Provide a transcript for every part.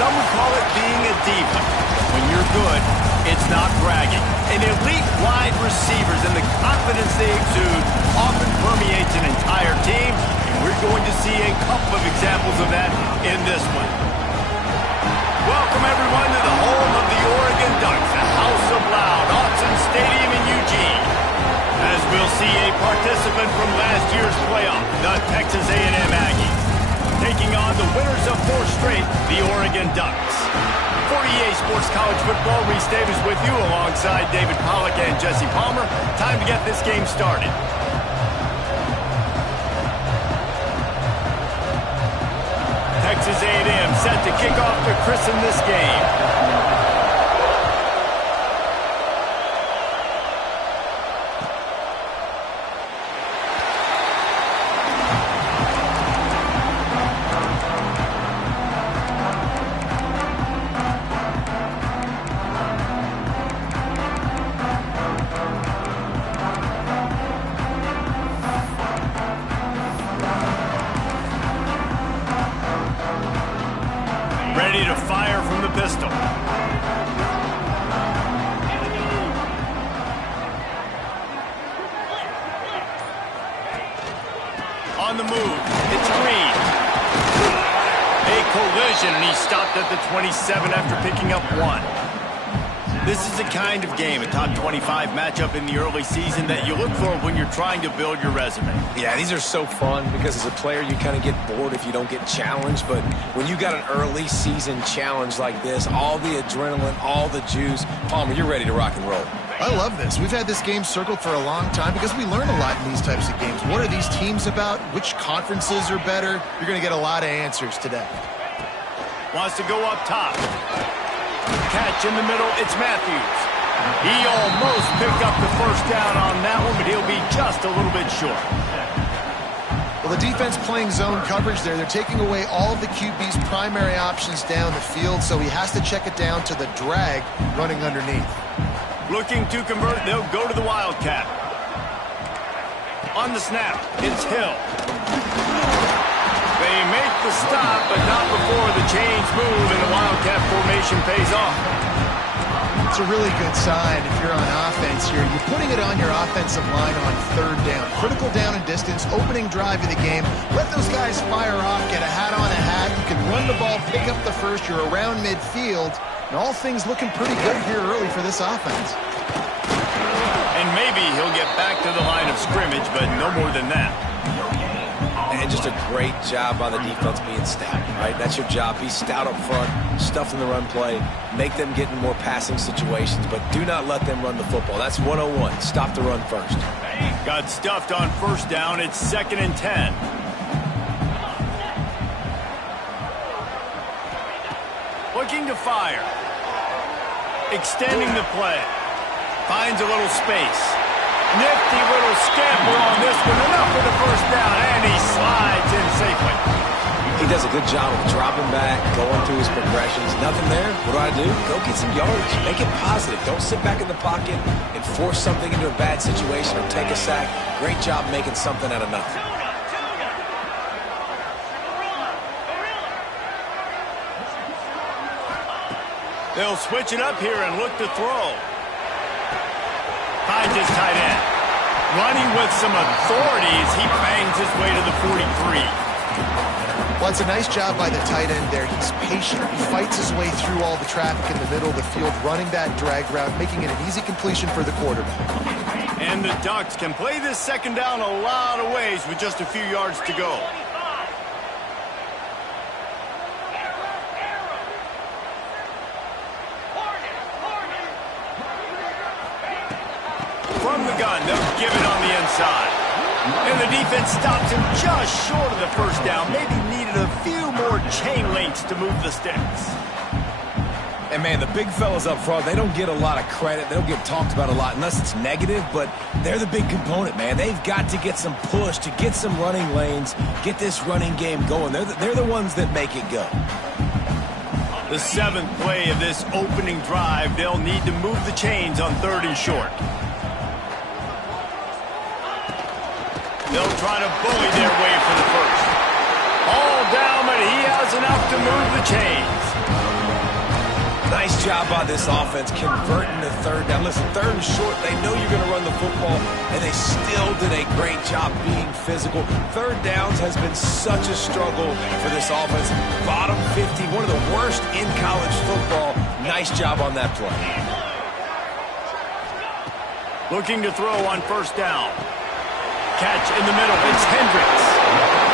Some would call it being a diva. When you're good, it's not bragging. And elite wide receivers and the confidence they exude often permeates an entire team, and we're going to see a couple of examples of that in this one. Welcome, everyone, to the home of the Oregon Ducks, the House of Loud, Autzen Stadium in Eugene. As we'll see a participant from last year's playoff, the Texas A&M Aggies, taking on the winners of 4 straight, the Oregon Ducks. For EA Sports College Football, Reese Davis with you alongside David Pollack and Jesse Palmer. Time to get this game started. Texas A&M set to kick off to christen this game. Ready to fire from the pistol. On the move, it's Green. A collision, and he stopped at the 27 after picking up 1. This is the kind of game, a top 25 matchup in the early season, that you look for when you're trying to build your resume. Yeah, these are so fun because as a player, you kind of get bored if you don't get challenged. But when you got an early season challenge like this, all the adrenaline, all the juice, Palmer, you're ready to rock and roll. I love this. We've had this game circled for a long time because we learn a lot in these types of games. What are these teams about? Which conferences are better? You're going to get a lot of answers today. Wants to go up top. Catch in the middle, it's Matthews. He almost picked up the first down on that one, but he'll be just a little bit short. Well, the defense playing zone coverage there. They're taking away all of the QB's primary options down the field, so he has to check it down to the drag running underneath. Looking to convert, they'll go to the Wildcat. On the snap, it's Hill. They make the stop, but not before the chains move and the Wildcat formation pays off. It's a really good sign if you're on offense here. You're putting it on your offensive line on 3rd down. Critical down and distance, opening drive of the game. Let those guys fire off, get a hat on a hat. You can run the ball, pick up the first. You're around midfield. And all things looking pretty good here early for this offense. And maybe he'll get back to the line of scrimmage, but no more than that. And just a great job by the defense being stout, right? That's your job. Be stout up front, stuff in the run play, make them get in more passing situations, but do not let them run the football. That's 101. Stop the run first. Got stuffed on 1st down. It's 2nd and 10. Looking to fire. Extending the play. Finds a little space. Nifty little scamper on this one. Enough for the 1st down, and he slides in safely. He does a good job of dropping back, going through his progressions. Nothing there. What do? Go get some yards. Make it positive. Don't sit back in the pocket and force something into a bad situation or take a sack. Great job making something out of nothing. They'll switch it up here and look to throw. Finds his tight end. Running with some authority as he bangs his way to the 43. Well, it's a nice job by the tight end there. He's patient. He fights his way through all the traffic in the middle of the field, running that drag route, making it an easy completion for the quarterback. And the Ducks can play this 2nd down a lot of ways with just a few yards to go. From the gun, they'll give it on the inside. And the defense stops him just short of the 1st down. Maybe needed a few more chain links to move the sticks. And, man, the big fellas up front, they don't get a lot of credit. They don't get talked about a lot unless it's negative, but they're the big component, man. They've got to get some push, to get some running lanes, get this running game going. They're the ones that make it go. The 7th play of this opening drive, they'll need to move the chains on 3rd and short. They'll try to bully their way for the 1st. All down, but he has enough to move the chains. Nice job by this offense converting the third down. Listen, third and short, they know you're going to run the football, and they still did a great job being physical. Third downs has been such a struggle for this offense. Bottom 50, one of the worst in college football. Nice job on that play. Looking to throw on first down. Catch in the middle. It's Hendricks.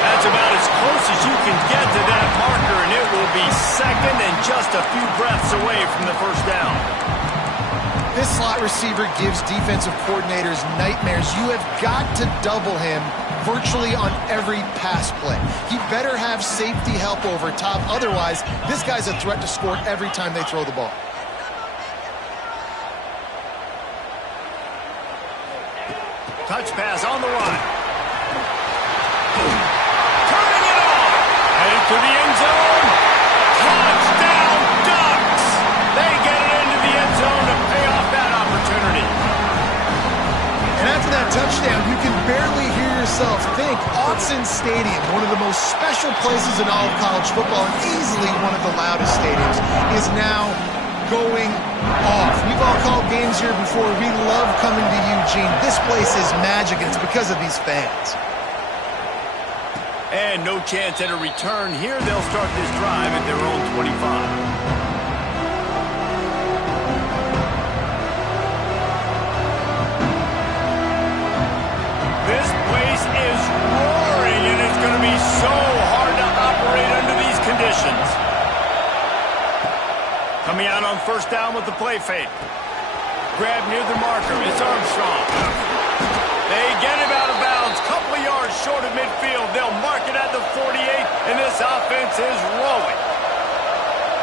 That's about as close as you can get to that marker, and it will be second and just a few breaths away from the first down. This slot receiver gives defensive coordinators nightmares. You have got to double him virtually on every pass play. He better have safety help over top. Otherwise, this guy's a threat to score every time they throw the ball. Touch pass on the run. Turning it on. Headed to the end zone. Touchdown Ducks. They get it into the end zone to pay off that opportunity. And after that touchdown, you can barely hear yourself think. Autzen Stadium, one of the most special places in all of college football, and easily one of the loudest stadiums, is now going off. We've all called games here before. We love coming to Eugene. This place is magic, and it's because of these fans. And no chance at a return here. They'll start this drive at their own 25. This place is roaring, and it's going to be so hard to operate under these conditions. Coming out on first down with the play fake. Grab near the marker. It's Armstrong. They get him out of bounds. Couple of yards short of midfield. They'll mark it at the 48, and this offense is rolling.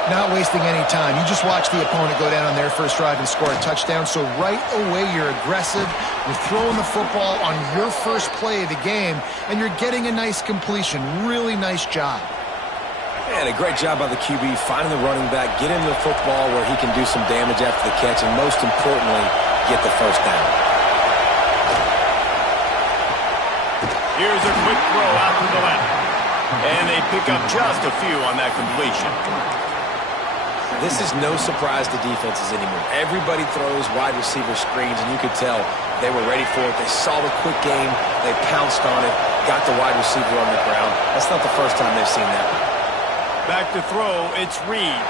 Not wasting any time. You just watch the opponent go down on their first drive and score a touchdown. So right away, you're aggressive. You're throwing the football on your first play of the game, and you're getting a nice completion. Really nice job. And a great job by the QB, finding the running back, get him the football where he can do some damage after the catch, and most importantly, get the first down. Here's a quick throw out to the left. And they pick up just a few on that completion. This is no surprise to defenses anymore. Everybody throws wide receiver screens, and you could tell they were ready for it. They saw the quick game. They pounced on it, got the wide receiver on the ground. That's not the first time they've seen that. Back to throw, it's Reed.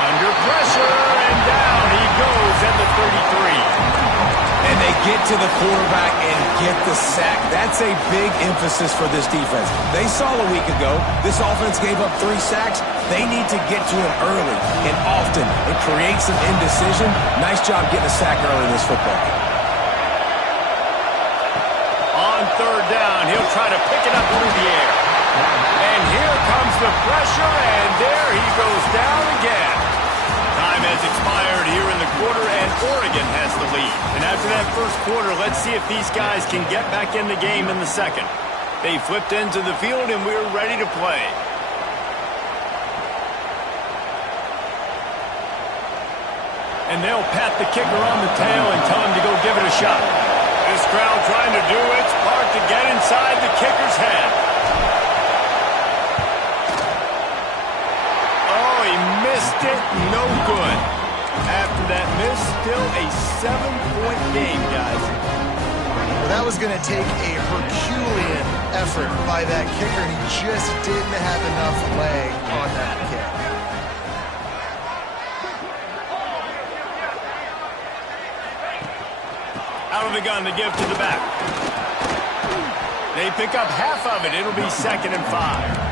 Under pressure, and down he goes at the 33. And they get to the quarterback and get the sack. That's a big emphasis for this defense. They saw a week ago, this offense gave up 3 sacks. They need to get to him early and often and create some indecision. Nice job getting a sack early in this football game. On third down, he'll try to pick it up through the air. And here comes the pressure, and there he goes down again. Time has expired here in the quarter, and Oregon has the lead. And after that first quarter, let's see if these guys can get back in the game in the second. They flipped into the field, and we're ready to play. And they'll pat the kicker on the tail and tell him to go give it a shot. This crowd trying to do its part to get inside the kicker's head. Missed it, no good. After that miss, still a 7-point game, guys. Well, that was going to take a Herculean effort by that kicker, and he just didn't have enough leg on that kick. Out of the gun to give to the back. They pick up half of it. It'll be 2nd and 5.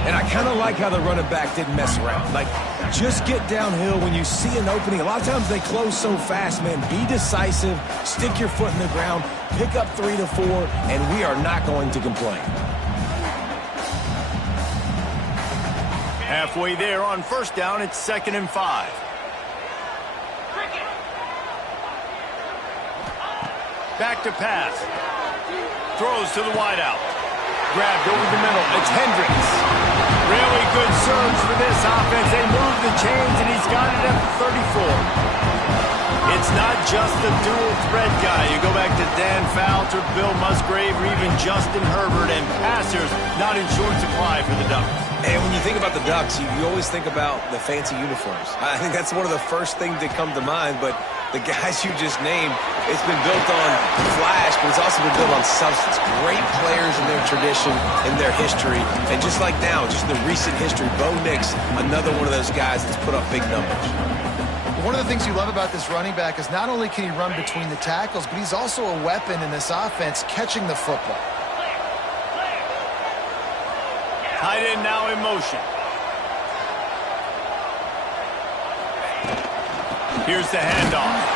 And I kind of like how the running back didn't mess around. Like, just get downhill when you see an opening. A lot of times they close so fast, man. Be decisive, stick your foot in the ground, pick up 3 to 4, and we are not going to complain. Halfway there on first down, it's 2nd and 5. Back to pass. Throws to the wideout. Grabbed over the middle. It's Hendricks. Really good surge for this offense. They move the chains, and he's got it at the 34. it's not just the dual threat guy. You go back to Dan Fouts or Bill Musgrave or even Justin Herbert, and passers not in short supply for the Ducks. And when you think about the Ducks, you always think about the fancy uniforms. I think that's one of the first things that come to mind, but the guys you just named, it's been built on flash, but it's also been built on substance. Great players in their tradition, in their history, and just like now, just the recent history, Bo Nix, another one of those guys that's put up big numbers. One of the things you love about this running back is not only can he run between the tackles, but he's also a weapon in this offense catching the football. Tight end now in motion. Here's the handoff.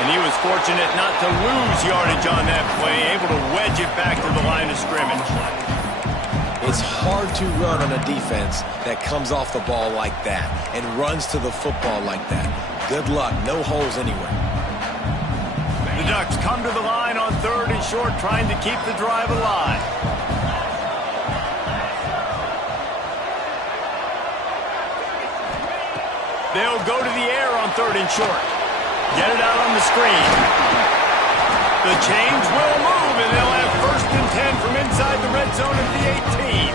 And he was fortunate not to lose yardage on that play, able to wedge it back to the line of scrimmage. It's hard to run on a defense that comes off the ball like that and runs to the football like that. Good luck. No holes anywhere. The Ducks come to the line on 3rd and short, trying to keep the drive alive. They'll go to the air on 3rd and short. Get it out on the screen. The chains will move, and they'll have 1st and 10 from inside the red zone at the 18.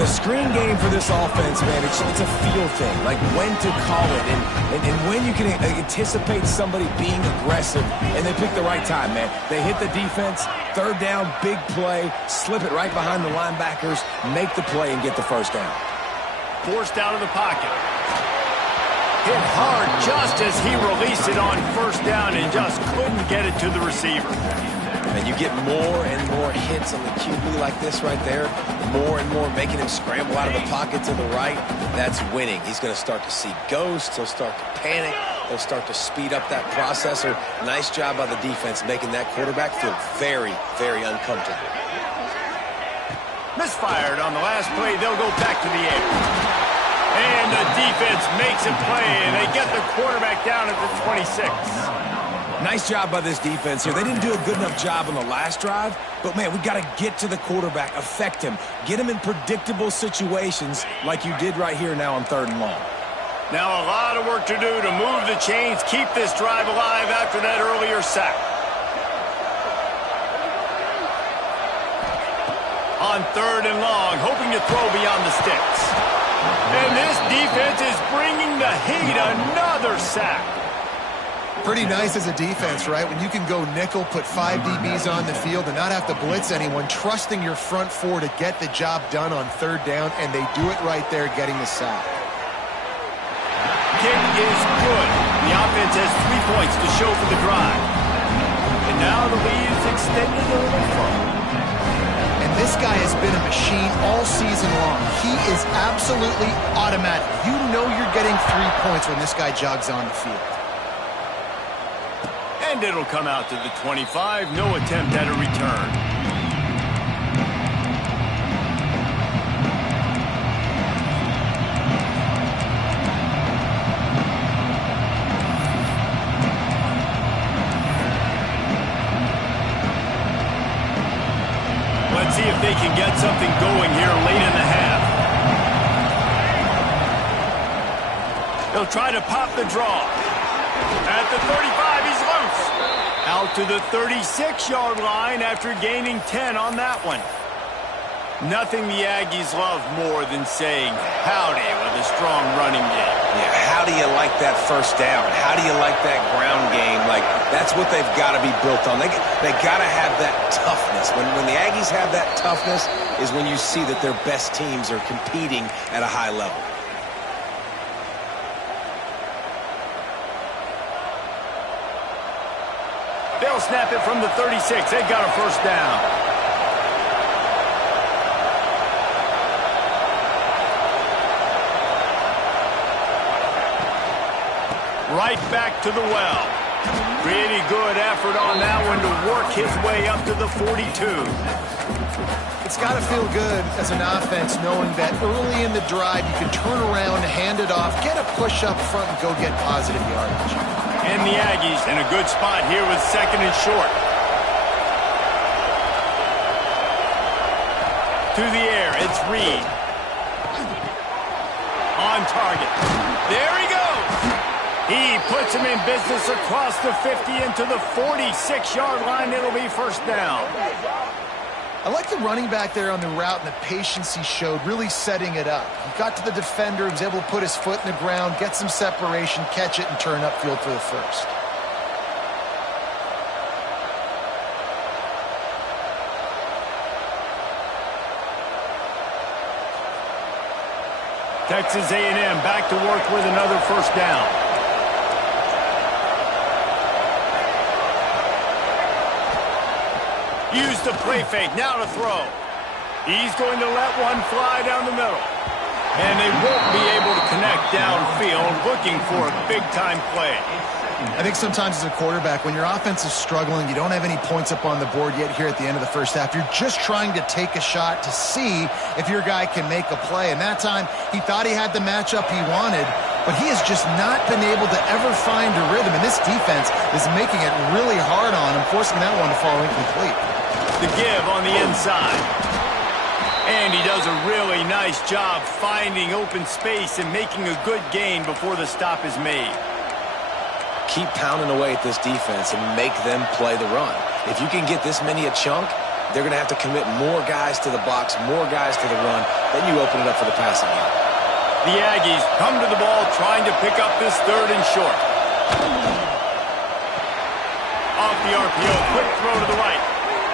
The screen game for this offense, man, it's a feel thing, like when to call it and when you can anticipate somebody being aggressive, and they pick the right time, man. They hit the defense, 3rd down, big play, slip it right behind the linebackers, make the play, and get the 1st down. Forced out of the pocket. Hit hard just as he released it on 1st down and just couldn't get it to the receiver. And you get more and more hits on the QB like this right there, more and more making him scramble out of the pocket to the right. That's winning. He's going to start to see ghosts. He'll start to panic. He'll start to speed up that processor. Nice job by the defense making that quarterback feel very, very uncomfortable. Misfired on the last play. They'll go back to the air. And the defense makes a play, and they get the quarterback down at the 26. Nice job by this defense here. They didn't do a good enough job on the last drive, but, man, we got to get to the quarterback, affect him, get him in predictable situations like you did right here now on 3rd and long. Now a lot of work to do to move the chains, keep this drive alive after that earlier sack. On 3rd and long, hoping to throw beyond the sticks. And this defense is bringing the heat. Another sack. Pretty nice as a defense, right? When you can go nickel, put 5 DBs on the field and not have to blitz anyone, trusting your front 4 to get the job done on 3rd down, and they do it right there, getting the sack. Kick is good. The offense has 3 points to show for the drive. And now the lead is extended a little further. And this guy has been a machine all season long. He is absolutely automatic. You know you're getting 3 points when this guy jogs on the field. And it'll come out to the 25. No attempt at a return. Let's see if they can get something going here late in the half. They'll try to pop the draw. At the 35, he's loose. Out to the 36-yard line after gaining 10 on that one. Nothing the Aggies love more than saying howdy with a strong running game. Yeah, how do you like that 1st down? How do you like that ground game? Like, that's what they've got to be built on. They got to have that toughness. When the Aggies have that toughness is when you see that their best teams are competing at a high level. They'll snap it from the 36. They got a 1st down. Right back to the well. Pretty good effort on that one to work his way up to the 42. It's got to feel good as an offense knowing that early in the drive you can turn around, hand it off, get a push up front, and go get positive yardage. And the Aggies in a good spot here with 2nd and short. To the air, it's Reed. On target. There he goes. He puts him in business across the 50 into the 46-yard line. It'll be first down. I like the running back there on the route and the patience he showed, really setting it up. He got to the defender, he was able to put his foot in the ground, get some separation, catch it, and turn upfield for the first. Texas A&M back to work with another first down. Use the play fake, now to throw. He's going to let one fly down the middle. And they won't be able to connect downfield, looking for a big-time play. I think sometimes as a quarterback, when your offense is struggling, you don't have any points up on the board yet here at the end of the first half. You're just trying to take a shot to see if your guy can make a play. And that time, he thought he had the matchup he wanted, but he has just not been able to ever find a rhythm. And this defense is making it really hard on him, forcing that one to fall incomplete. The give on the inside. And he does a really nice job finding open space and making a good gain before the stop is made. Keep pounding away at this defense and make them play the run. If you can get this many a chunk, they're going to have to commit more guys to the box, more guys to the run. Then you open it up for the passing game. The Aggies come to the ball trying to pick up this third and short. Off the RPO, quick throw to the right.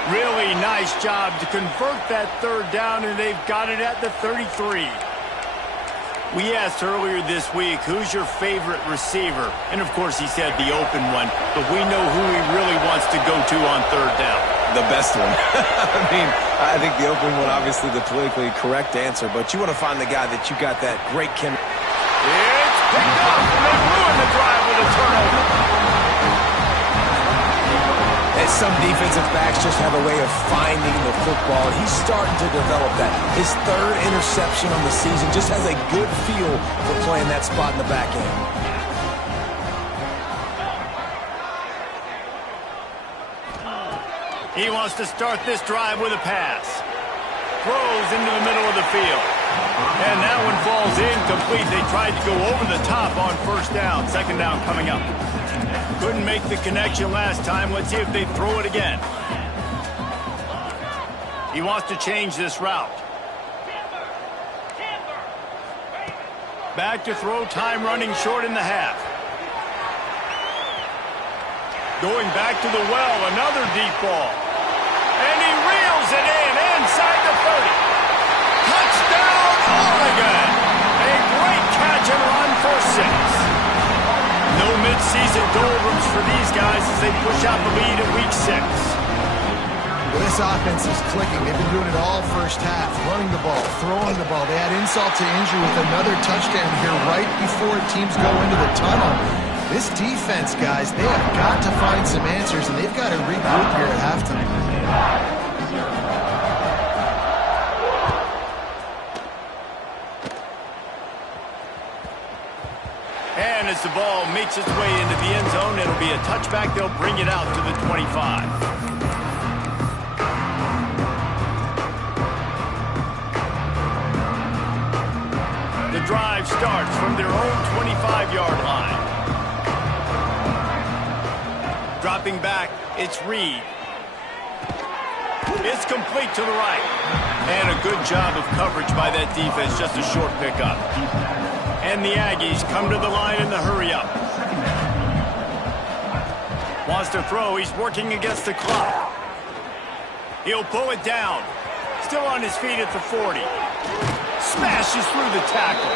Really nice job to convert that third down, and they've got it at the 33. We asked earlier this week, who's your favorite receiver? And, of course, he said the open one, but we know who he really wants to go to on third down. The best one. I mean, I think the open one, obviously the politically correct answer, but you want to find the guy that you got that great chemistry. It's picked up, and they ruin the drive with a turnover. And some defensive backs just have a way of finding the football. He's starting to develop that. His third interception on the season just has a good feel for playing that spot in the back end. He wants to start this drive with a pass. Throws into the middle of the field. And that one falls incomplete. They tried to go over the top on first down. Second down coming up. Couldn't make the connection last time. Let's see if they throw it again. He wants to change this route. Back to throw, time running short in the half. Going back to the well, another deep ball. And he reels it in inside the 30. Touchdown, Oregon! A great catch and run for 6. No mid-season doldrums for these guys as they push out the lead in week 6. Well, this offense is clicking. They've been doing it all first half, running the ball, throwing the ball. They had insult to injury with another touchdown here right before teams go into the tunnel. This defense, guys, they have got to find some answers, and they've got to regroup here at halftime. And as the ball makes its way into the end zone, it'll be a touchback. They'll bring it out to the 25. The drive starts from their own 25-yard line. Dropping back, it's Reed. It's complete to the right. And a good job of coverage by that defense, just a short pickup. And the Aggies come to the line in the hurry-up. Wants to throw. He's working against the clock. He'll pull it down. Still on his feet at the 40. Smashes through the tackle.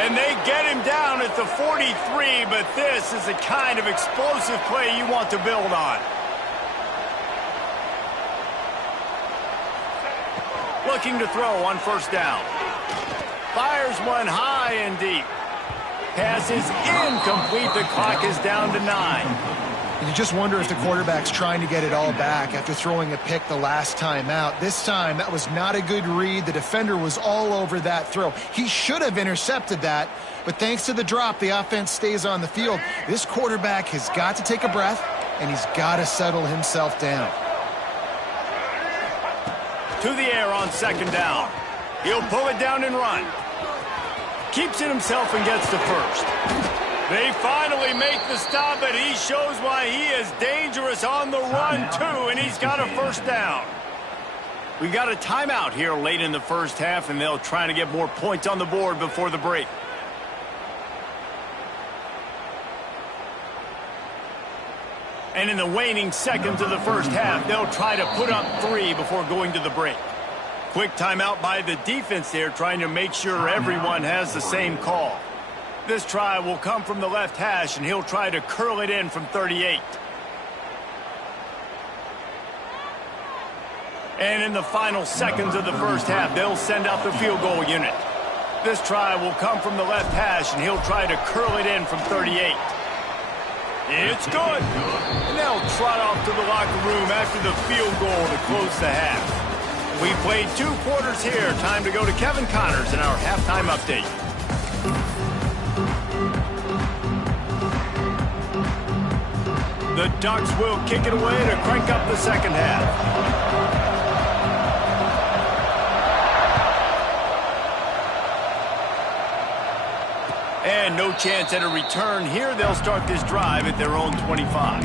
And they get him down at the 43, but this is the kind of explosive play you want to build on. Looking to throw on first down. Fires one high and deep. Pass is incomplete. The clock is down to 9. You just wonder if the quarterback's trying to get it all back after throwing a pick the last time out. This time, that was not a good read. The defender was all over that throw. He should have intercepted that, but thanks to the drop, the offense stays on the field. This quarterback has got to take a breath, and he's got to settle himself down. To the air on second down. He'll pull it down and run. Keeps it himself and gets the first. They finally make the stop, but he shows why he is dangerous on the run, too, and he's got a first down. We've got a timeout here late in the first half, and they'll try to get more points on the board before the break. And in the waning seconds of the first half, they'll try to put up 3 before going to the break. Quick timeout by the defense there, trying to make sure everyone has the same call. This try will come from the left hash, and he'll try to curl it in from 38. And in the final seconds of the first half, they'll send out the field goal unit. This try will come from the left hash, and he'll try to curl it in from 38. It's good. And they'll trot off to the locker room after the field goal to close the half. We played 2 quarters here. Time to go to Kevin Connors in our halftime update. The Ducks will kick it away to crank up the second half. And no chance at a return here. They'll start this drive at their own 25.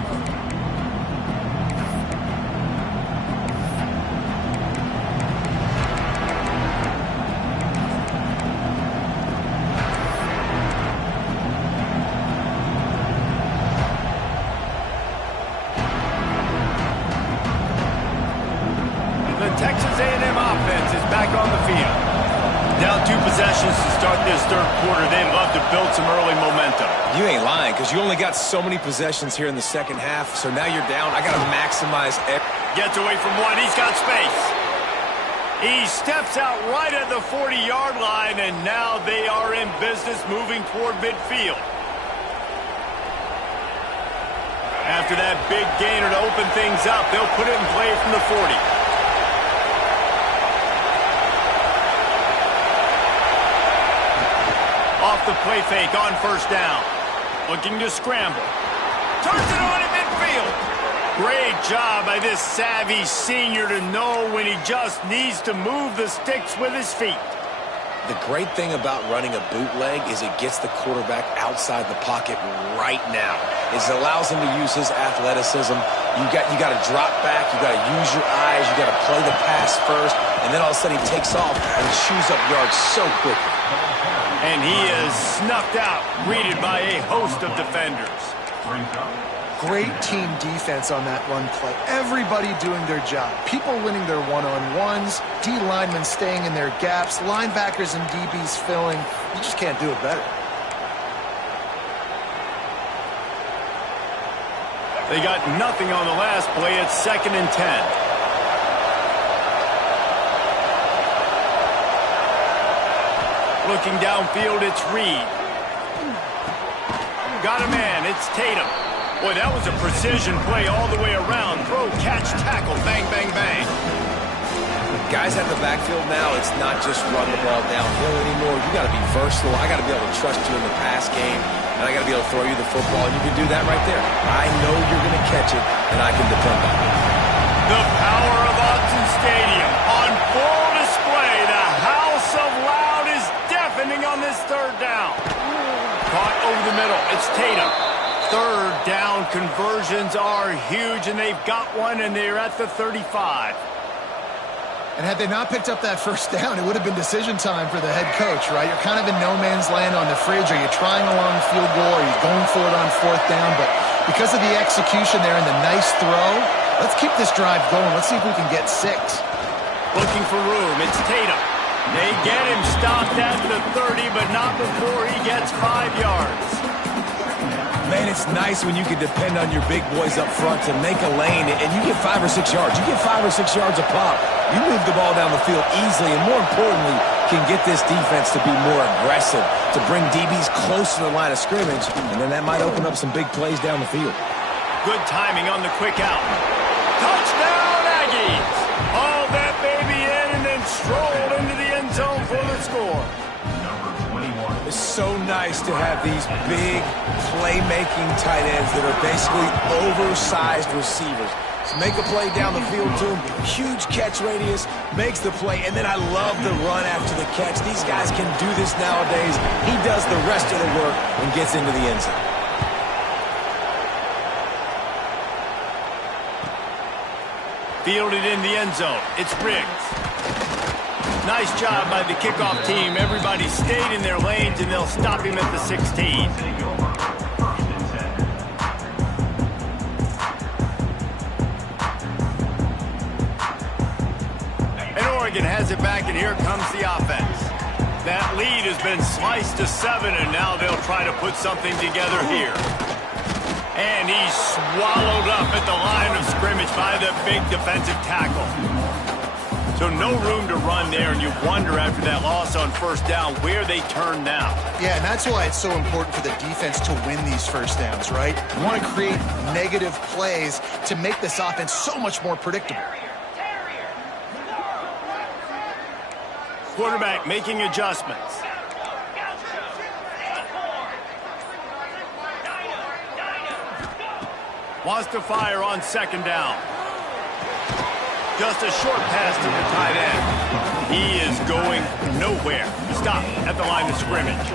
Texas A&M offense is back on the field. Down 2 possessions to start this third quarter. They'd love to build some early momentum. You ain't lying, because you only got so many possessions here in the second half, so now you're down. I got to maximize it. Gets away from one. He's got space. He steps out right at the 40-yard line, and now they are in business moving toward midfield. After that big gainer to open things up, they'll put it in play from the 40. Off the play fake on first down. Looking to scramble. Turns it on at midfield. Great job by this savvy senior to know when he just needs to move the sticks with his feet. The great thing about running a bootleg is it gets the quarterback outside the pocket right now. It allows him to use his athleticism. You got to drop back. You got to use your eyes. You got to play the pass first, and then all of a sudden he takes off and chews up yards so quickly. And he is snuffed out, greeted by a host of defenders. Great team defense on that run play. Everybody doing their job. People winning their one-on-ones, D linemen staying in their gaps, linebackers and DBs filling. You just can't do it better. They got nothing on the last play. It's 2nd and 10. Looking downfield, it's Reed. Got a man, it's Tatum. Boy, that was a precision play all the way around. Throw, catch, tackle, bang, bang, bang. Guys at the backfield now, it's not just run the ball downhill anymore. You got to be versatile. I got to be able to trust you in the pass game, and I got to be able to throw you the football, and you can do that right there. I know you're going to catch it, and I can depend on it. The power of Autzen Stadium on full display. The house of loud is deafening on this third down. Caught over the middle. It's Tatum. Third down conversions are huge, and they've got one, and they're at the 35. And had they not picked up that first down, it would have been decision time for the head coach, right? You're kind of in no man's land on the fridge. Are you trying a long field goal? Are you going for it on 4th down? But because of the execution there and the nice throw, let's keep this drive going. Let's see if we can get 6. Looking for room. It's Tatum. They get him stopped at the 30, but not before he gets 5 yards. Man, it's nice when you can depend on your big boys up front to make a lane, and you get 5 or 6 yards. You get 5 or 6 yards a pop. You move the ball down the field easily, and more importantly, can get this defense to be more aggressive, to bring DBs close to the line of scrimmage, and then that might open up some big plays down the field. Good timing on the quick out. Touchdown, Aggies! Haul that baby in and then strolled into the end zone for the score. It's so nice to have these big playmaking tight ends that are basically oversized receivers. So make a play down the field to him. Huge catch radius, makes the play, and then I love the run after the catch. These guys can do this nowadays. He does the rest of the work and gets into the end zone. Fielded in the end zone. It's Riggs. Nice job by the kickoff team. Everybody stayed in their lanes, and they'll stop him at the 16. And Oregon has it back, and here comes the offense. That lead has been sliced to 7, and now they'll try to put something together here. And he's swallowed up at the line of scrimmage by the big defensive tackle. So no room to run there, and you wonder after that loss on first down where they turn now. Yeah, and that's why it's so important for the defense to win these first downs, right? You want to create negative plays to make this offense so much more predictable. Quarterback making adjustments. Wants to fire on second down. Just a short pass to the tight end. He is going nowhere. Stop at the line of scrimmage.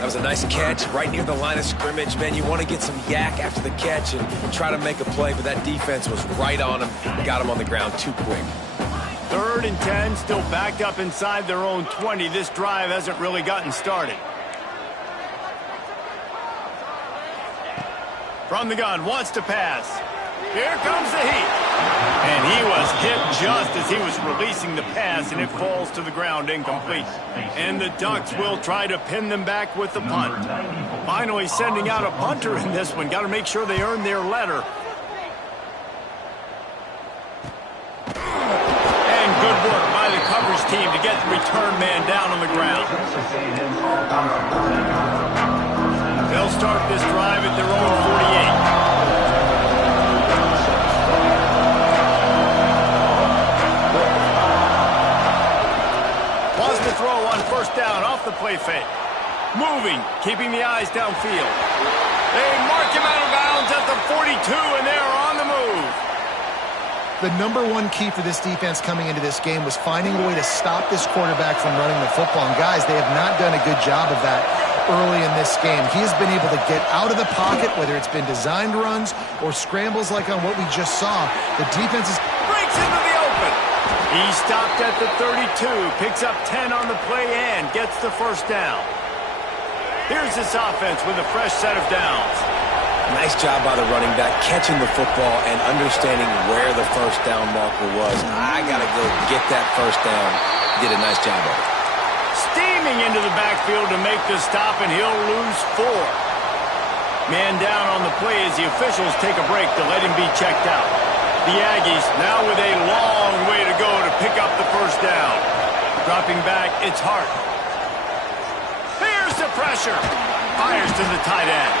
That was a nice catch right near the line of scrimmage. Man, you want to get some yak after the catch and try to make a play, but that defense was right on him. Got him on the ground too quick. 3rd and 10, still backed up inside their own 20. This drive hasn't really gotten started. From the gun, wants to pass. Here comes the heat. And he was hit just as he was releasing the pass, and it falls to the ground incomplete. And the Ducks will try to pin them back with the punt. Finally sending out a punter in this one. Got to make sure they earn their letter. And good work by the coverage team to get the return man down on the ground. They'll start this drive at their own 48. To throw on first down off the play fake. Moving, keeping the eyes downfield. They mark him out of bounds at the 42, and they're on the move. The number one key for this defense coming into this game was finding a way to stop this quarterback from running the football. And guys, they have not done a good job of that early in this game. He has been able to get out of the pocket, whether it's been designed runs or scrambles like on what we just saw. The defense is... breaks into the open. He stopped at the 32, picks up 10 on the play and gets the first down. Here's this offense with a fresh set of downs. Nice job by the running back, catching the football and understanding where the first down marker was. I got to go get that first down. Did a nice job of it. Steaming into the backfield to make the stop, and he'll lose 4. Man down on the play as the officials take a break to let him be checked out. The Aggies now with a long way to go to pick up the first down. Dropping back, it's Hart. Here's the pressure. Fires to the tight end.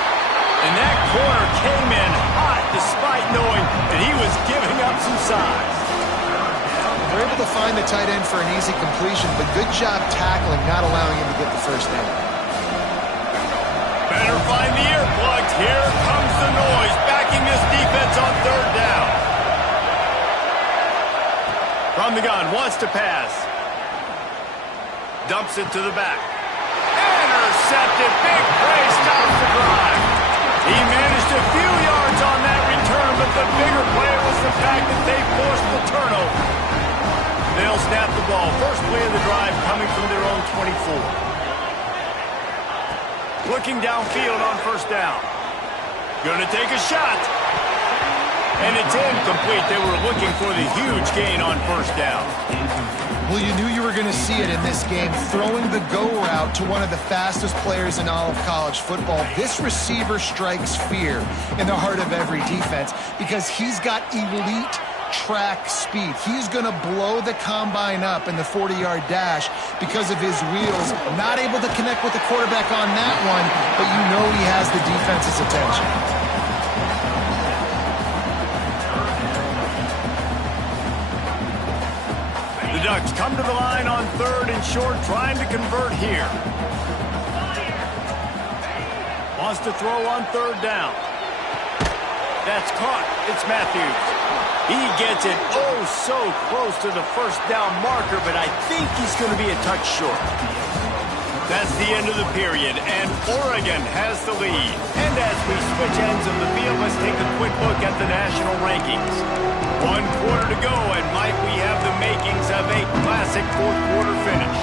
And that corner came in hot despite knowing that he was giving up some size. They're able to find the tight end for an easy completion, but good job tackling, not allowing him to get the first down. Better find the earplugs. Here comes the noise, backing this defense on third down. From the gun, wants to pass. Dumps it to the back. Intercepted. Big play, stops the drive. He managed a few yards on that return, but the bigger play was the fact that they forced the turnover. They'll snap the ball. First play of the drive coming from their own 24. Looking downfield on first down. Gonna take a shot. And it's incomplete. They were looking for the huge gain on first down. Well, you knew you were going to see it in this game. Throwing the go route to one of the fastest players in all of college football. This receiver strikes fear in the heart of every defense because he's got elite track speed. He's going to blow the combine up in the 40-yard dash because of his wheels. Not able to connect with the quarterback on that one, but you know he has the defense's attention. The Ducks come to the line on 3rd and short, trying to convert here. Wants to throw on 3rd down. That's caught. It's Matthews. He gets it oh so close to the first down marker, but I think he's going to be a touch short. That's the end of the period, and Oregon has the lead. And as we switch ends of the field, let's take a quick look at the national rankings. 1 quarter to go, and might we have the makings of a classic fourth-quarter finish.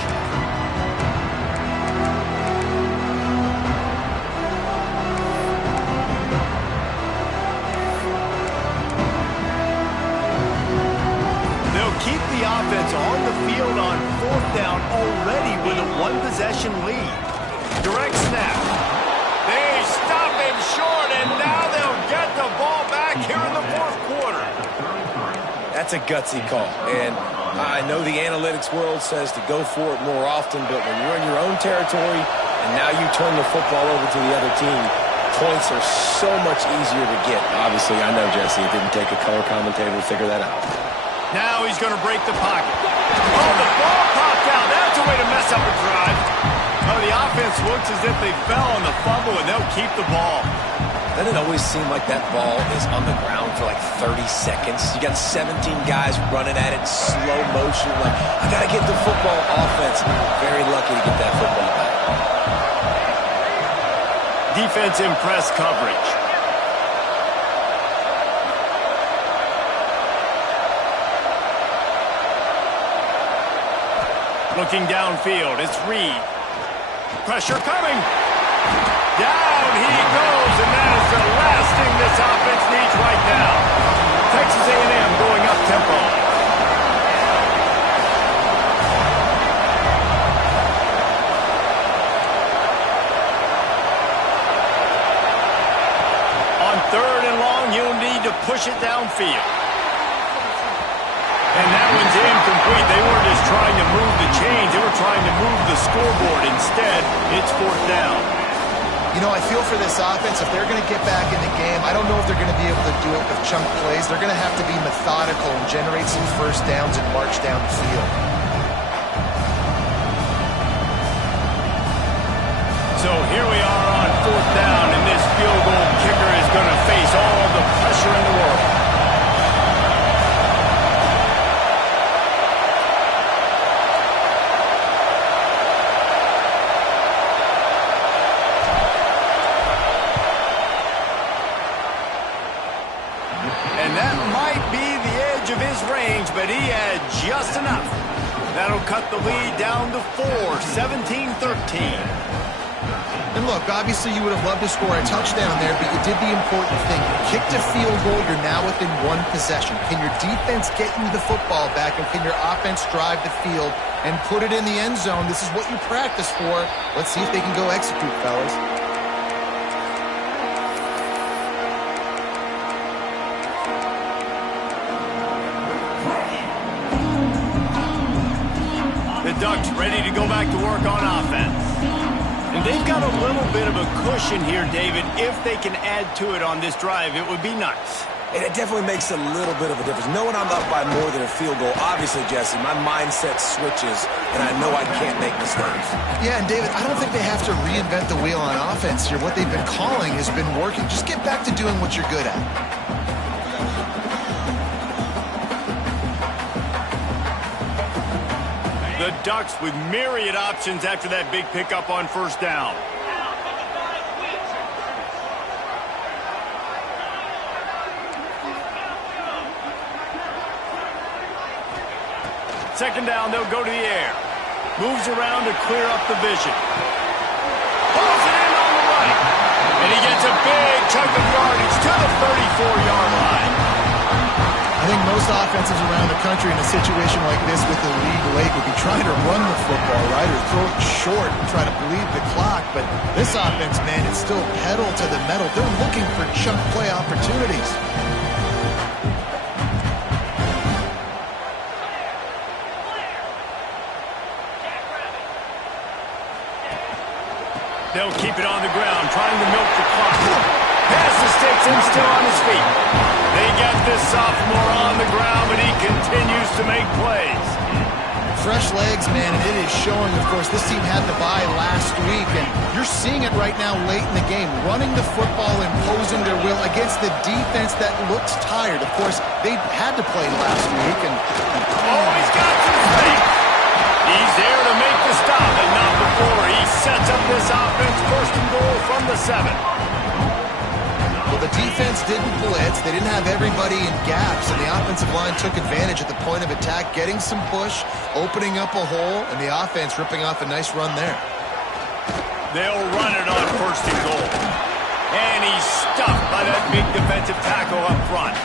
Keep the offense on the field on 4th down already with a 1-possession lead. Direct snap. They stop him short, and now they'll get the ball back here in the 4th quarter. That's a gutsy call, and I know the analytics world says to go for it more often, but when you're in your own territory and now you turn the football over to the other team, points are so much easier to get. Obviously, I know, Jesse, it didn't take a color commentator to figure that out. Now he's going to break the pocket. Oh, the ball popped out. That's a way to mess up a drive. Oh, the offense looks as if they fell on the fumble, and they'll keep the ball. Doesn't it always seem like that ball is on the ground for like 30 seconds? You got 17 guys running at it, slow motion. Like, I got to get the football offense. Very lucky to get that football back. Defense in press coverage. Looking downfield, it's Reed. Pressure coming. Down he goes, and that is the last thing this offense needs right now. Texas A&M going up tempo. On 3rd and long, you'll need to push it downfield. And that one's incomplete. They weren't just trying to move the chains. They were trying to move the scoreboard. Instead, it's 4th down. You know, I feel for this offense, if they're going to get back in the game, I don't know if they're going to be able to do it with chunk plays. They're going to have to be methodical and generate some first downs and march down the field. So here we are on 4th down, and this field goal kicker is going to face all the pressure in the world. But he had just enough. That'll cut the lead down to 4, 17-13. And look, obviously you would have loved to score a touchdown there, but you did the important thing. You kicked a field goal, you're now within 1 possession. Can your defense get you the football back, and can your offense drive the field and put it in the end zone? This is what you practice for. Let's see if they can go execute, fellas. Ducks ready to go back to work on offense. And they've got a little bit of a cushion here, David. If they can add to it on this drive, it would be nice. And it definitely makes a little bit of a difference. Knowing I'm up by more than a field goal, obviously, Jesse, my mindset switches, and I know I can't make mistakes. Yeah, and David, I don't think they have to reinvent the wheel on offense here. What they've been calling has been working. Just get back to doing what you're good at. The Ducks with myriad options after that big pickup on 1st down. Second down, they'll go to the air. Moves around to clear up the vision. Pulls it in on the right. And he gets a big chunk of yardage to the 34-yard line. I think most offenses around the country in a situation like this with the lead late would be trying to run the football, right, or throw it short and try to bleed the clock. But this offense, man, it's still pedal to the metal. They're looking for chunk play opportunities. They'll keep it on the ground, trying to milk the clock. Pass the sticks and still on his feet. They got this sophomore on the ground, but he continues to make plays. Fresh legs, man, and it is showing. Of course, this team had the bye last week, and you're seeing it right now late in the game. Running the football, imposing their will. Again, against the defense that looks tired. Of course, they had to play last week. Oh, he's got to think. He's there to make the stop, and not before. He sets up this offense, 1st and goal from the 7. Well, the defense didn't blitz. They didn't have everybody in gaps, and the offensive line took advantage at the point of attack, getting some push, opening up a hole, and the offense ripping off a nice run there. They'll run it on 1st and goal. And he's stuffed by that big defensive tackle up front.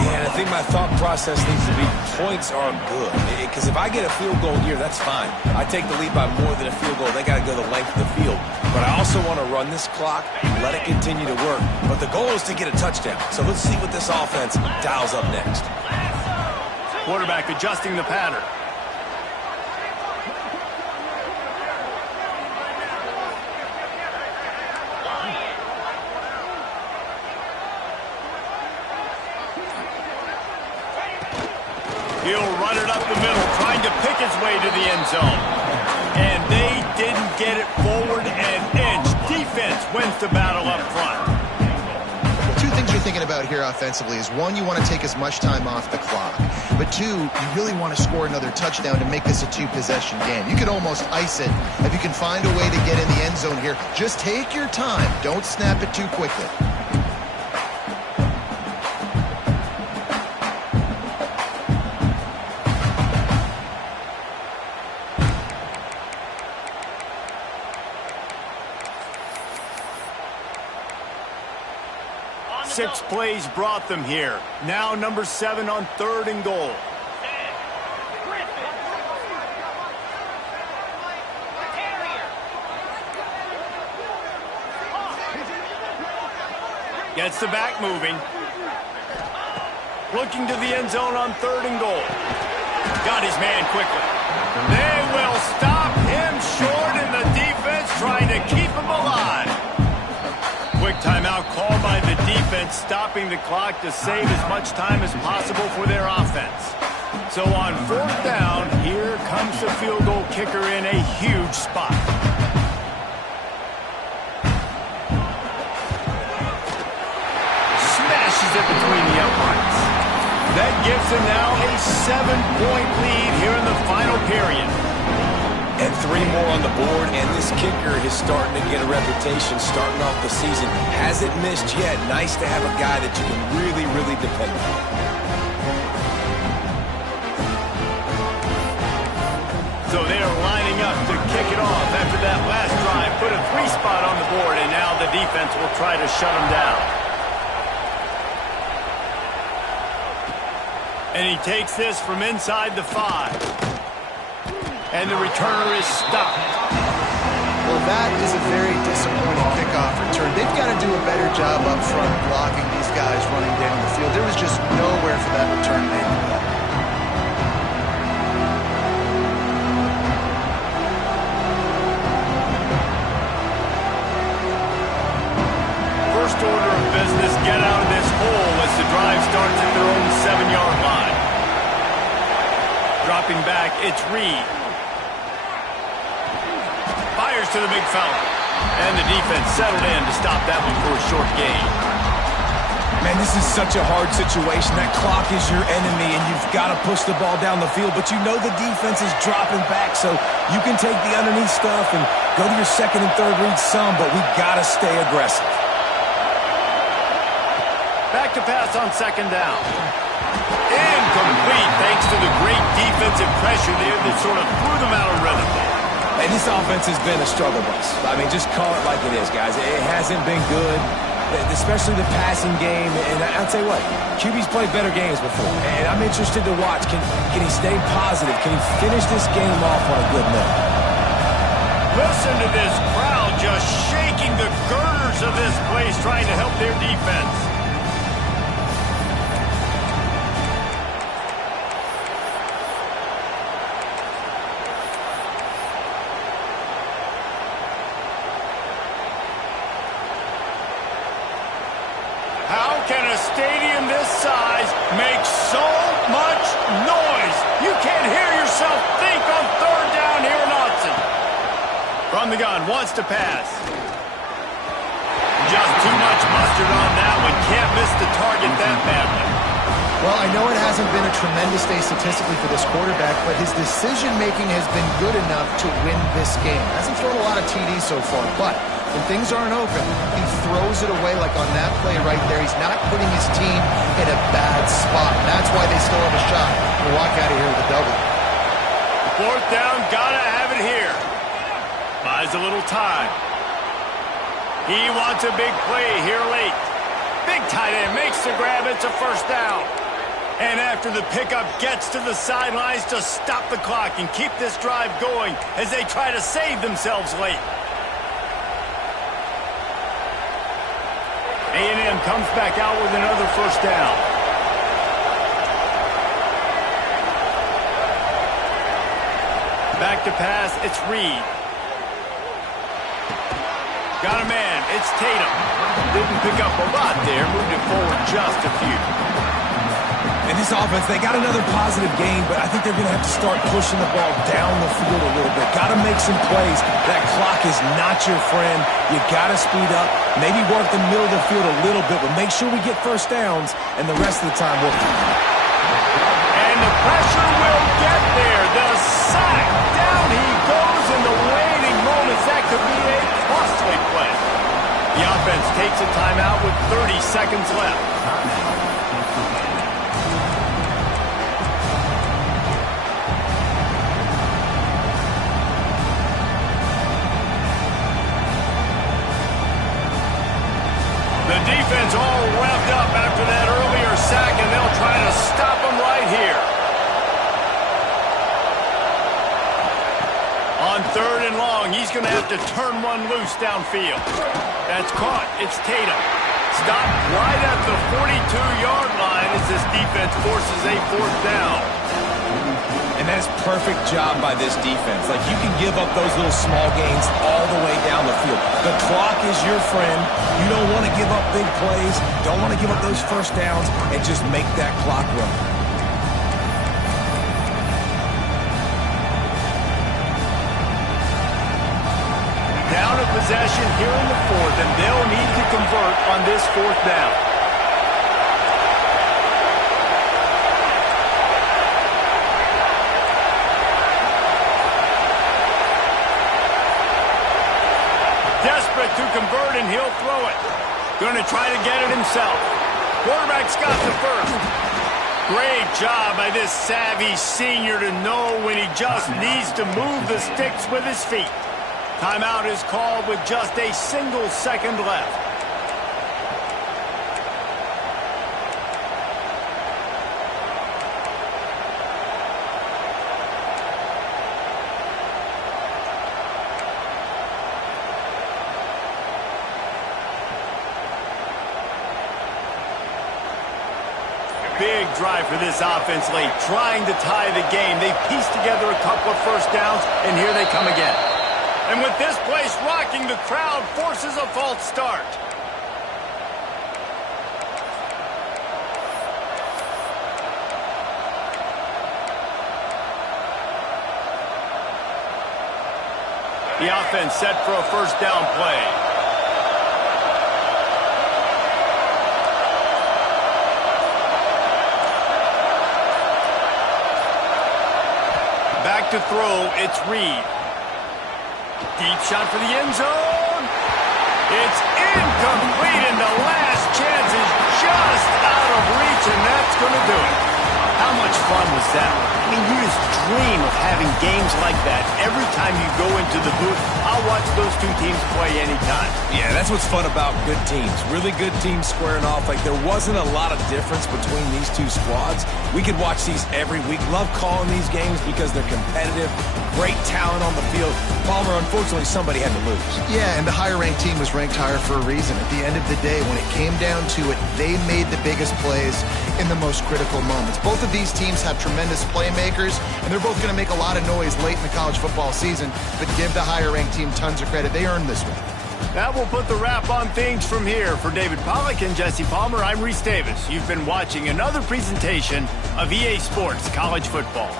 Yeah, and I think my thought process needs to be points are good. Because if I get a field goal here, that's fine. I take the lead by more than a field goal. They got to go the length of the field. But I also want to run this clock, let it continue to work. But the goal is to get a touchdown. So let's see what this offense dials up next. Quarterback adjusting the pattern. He'll run it up the middle, trying to pick his way to the end zone. And they didn't get it forward an inch. Defense wins the battle up front. Two things you're thinking about here offensively is, one, you want to take as much time off the clock. But two, you really want to score another touchdown to make this a 2-possession game. You could almost ice it if you can find a way to get in the end zone here. Just take your time. Don't snap it too quickly. 6 plays brought them here. Now number 7 on 3rd and goal. Gets the back moving. Looking to the end zone on 3rd and goal. Got his man quickly. They will stop him short, and the defense trying to keep him alive. Quick timeout called by the defense, stopping the clock to save as much time as possible for their offense. So on 4th down, here comes the field goal kicker in a huge spot. Smashes it between the uprights. That gives them now a 7-point lead here in the final period. And 3 more on the board, and this kicker is starting to get a reputation starting off the season. Hasn't missed yet. Nice to have a guy that you can really, really depend on. So they are lining up to kick it off after that last drive. Put a 3 spot on the board, and now the defense will try to shut them down. And he takes this from inside the 5. And the returner is stopped. Well, that is a very disappointing kickoff return. They've got to do a better job up front blocking these guys running down the field. There was just nowhere for that return man to go. First order of business, get out of this hole as the drive starts at their own 7-yard line. Dropping back, it's Reed. Fires to the big fella. And the defense settled in to stop that one for a short gain. Man, this is such a hard situation. That clock is your enemy, and you've got to push the ball down the field. But you know the defense is dropping back, so you can take the underneath stuff and go to your 2nd and 3rd read some, but we've got to stay aggressive. Back to pass on 2nd down. Incomplete thanks to the great defensive pressure there that sort of threw them out of rhythm. And this offense has been a struggle bus. I mean, just call it like it is, guys. It hasn't been good, especially the passing game. And I'll tell you what, QB's played better games before. And I'm interested to watch. Can he stay positive? Can he finish this game off on a good note? Listen to this crowd just shaking the girders of this place, trying to help their defense. How can a stadium this size make so much noise? You can't hear yourself think on 3rd down here in Autzen. From the gun, wants to pass. Just too much mustard on that can't miss the target that badly. Well, I know it hasn't been a tremendous day statistically for this quarterback, but his decision-making has been good enough to win this game. Hasn't thrown a lot of TDs so far, but when things aren't open, he throws it away like on that play right there. He's not putting his team in a bad spot. That's why they still have a shot to walk out of here with a double. Fourth down, gotta have it here. Buys a little time. He wants a big play here late. Big tight end makes the grab. It's a first down. And after the pickup, gets to the sidelines to stop the clock and keep this drive going as they try to save themselves late. A&M comes back out with another first down. Back to pass, it's Reed. Got a man, it's Tatum. Didn't pick up a lot there, moved it forward just a few. And this offense, they got another positive game, but I think they're going to have to start pushing the ball down the field a little bit. Got to make some plays. That clock is not your friend. You got to speed up, maybe work the middle of the field a little bit, but make sure we get first downs, and the rest of the time we'll... And the pressure will get there. The sack. Down he goes in the waiting moments. That could be a costly play. The offense takes a timeout with 30 seconds left. The defense all revved up after that earlier sack, and they'll try to stop him right here. On third and long, he's going to have to turn one loose downfield. That's caught. It's Tatum. Stopped right at the 42-yard line as this defense forces a fourth down. And that's perfect job by this defense. Like, you can give up those little small gains all the way down the field. The clock is your friend. You don't want to give up big plays. Don't want to give up those first downs, and just make that clock run. Down of possession here in the fourth, and they'll need to convert on this fourth down. Desperate to convert, and he'll throw it. Going to try to get it himself. Quarterback's got the first. Great job by this savvy senior to know when he just needs to move the sticks with his feet. Timeout is called with just a single second left. Big drive for this offense late, trying to tie the game. They pieced together a couple of first downs, and here they come again. And with this place rocking, the crowd forces a false start. The offense set for a first down play. Back to throw, it's Reed. Deep shot for the end zone. It's incomplete, and the last chance is just out of reach, and that's going to do it. How much fun was that? I mean, you just dream of having games like that every time you go into the booth. I'll watch those two teams play anytime. Yeah, that's what's fun about good teams. Really good teams squaring off. Like, there wasn't a lot of difference between these two squads. We could watch these every week. Love calling these games because they're competitive. Great talent on the field. Palmer, unfortunately, somebody had to lose. Yeah, and the higher-ranked team was ranked higher for a reason. At the end of the day, when it came down to it, they made the biggest plays in the most critical moments. Both of these teams have tremendous playmakers, and they're both going to make a lot of noise late in the college football season, but give the higher-ranked team tons of credit. They earned this one. That will put the wrap on things from here. For David Pollack and Jesse Palmer, I'm Reese Davis. You've been watching another presentation of EA Sports College Football.